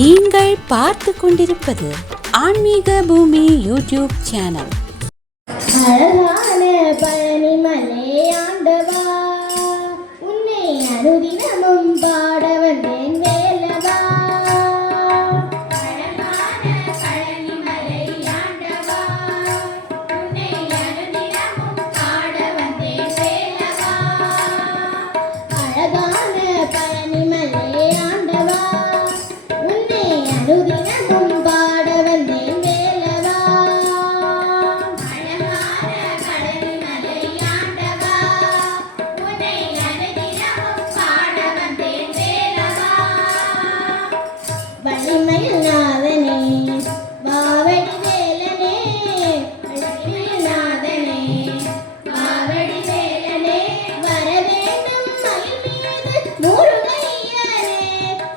நீங்கள் பார்த்து கொண்டிருப்பது ஆன்மீக பூமி யூடியூப் சேனல். அழகான பழனிமலை ஆண்டவா, உன்னை அனுதினமும் பாட வந்தேன் வேலவா. அழகான பழனிமலை ஆண்டவா, உன்னை அனுதினமும் பாட வந்தேன் வேலவா. அழகான பழனிமலை ஆண்டவா, உன்னை அனுதினமும் பாட வந்தேன் வேலவா. வள்ளிமயில் நாதனே வாவடி வேலனே, வள்ளிமயில் நாதனே வாவடி வேலனே, வர வேண்டும் மயில் மீது முருகையனே.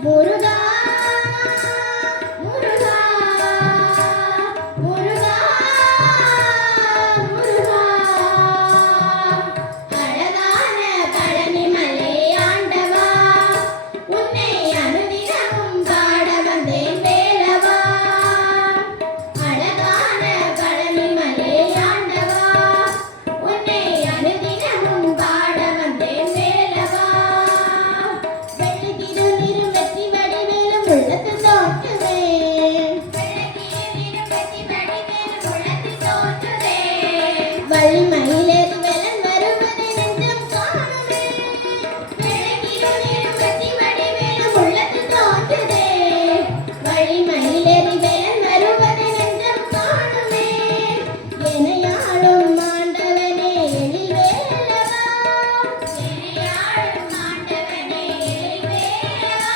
முருகா முருகா முருகா முருகா. அழகான பழனிமலை ஆண்டவா, உன்னை அனுதினமும் பாட வந்தேன் வேலவா. அழகான பழனிமலை ஆண்டவா, உன்னை அனுதினமும் பாட வந்தேன் வேலவா. வெள்ளி திருநீரு வெற்றி வடிவேலும் உள்ளத்தில் தோற்றுதே, வள்ளிமயிலேறி வேலன் வருவதை நெஞ்சம் காணுமே. வெள்ளி திருநீரு வெற்றி வடிவேலும் உள்ளத்தில் தோற்றுதே, வள்ளிமயிலேறி வேலன் வருவதை நெஞ்சம் காணுமே. எனையாளும் ஆண்டவனே எழில் வேலவா, எனையாளும் ஆண்டவனே எழில் வேலவா.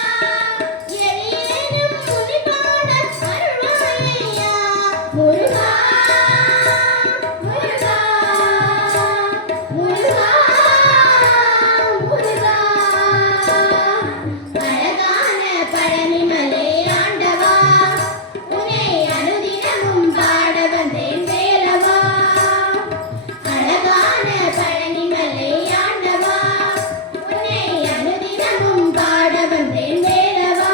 எளியேனும் முனி பாட அருள்வாயையா. முருகா முருகா முருகா முருகா. அழகான பழனிமலை ஆண்டவா, உன்னை அனுதினமும் பாட வந்தேன் வேலவா. அழகான பழனிமலை ஆண்டவா, உன்னை அனுதினமும் பாட வந்தேன் வேலவா.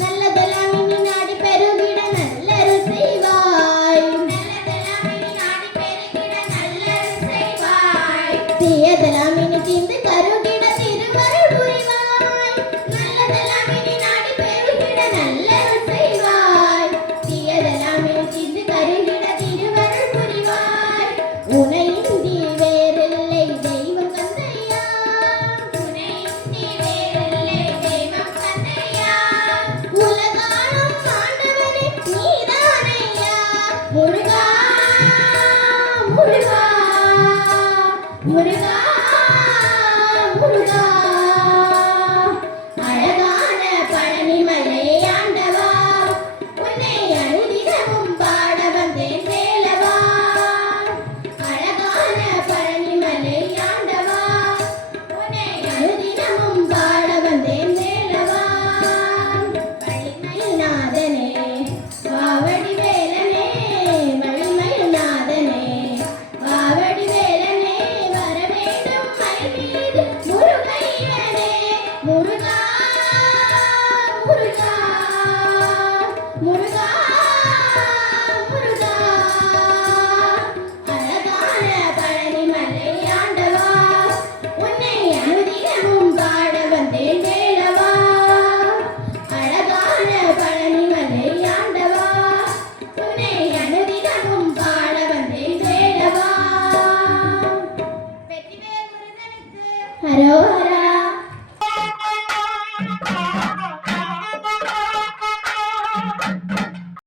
நல்லதெல்லாம் இனி நாடி பெருகிட நல்லருள் செய்வாய், நல்லதெல்லாம் இனி நாடி பெருகிட நல்லருள் செய்வாய். தீயதெல்லாம் இனி தீர்ந்து கருகிட திருவருள் புரிவாய், நல்லதெல்லாம் இனி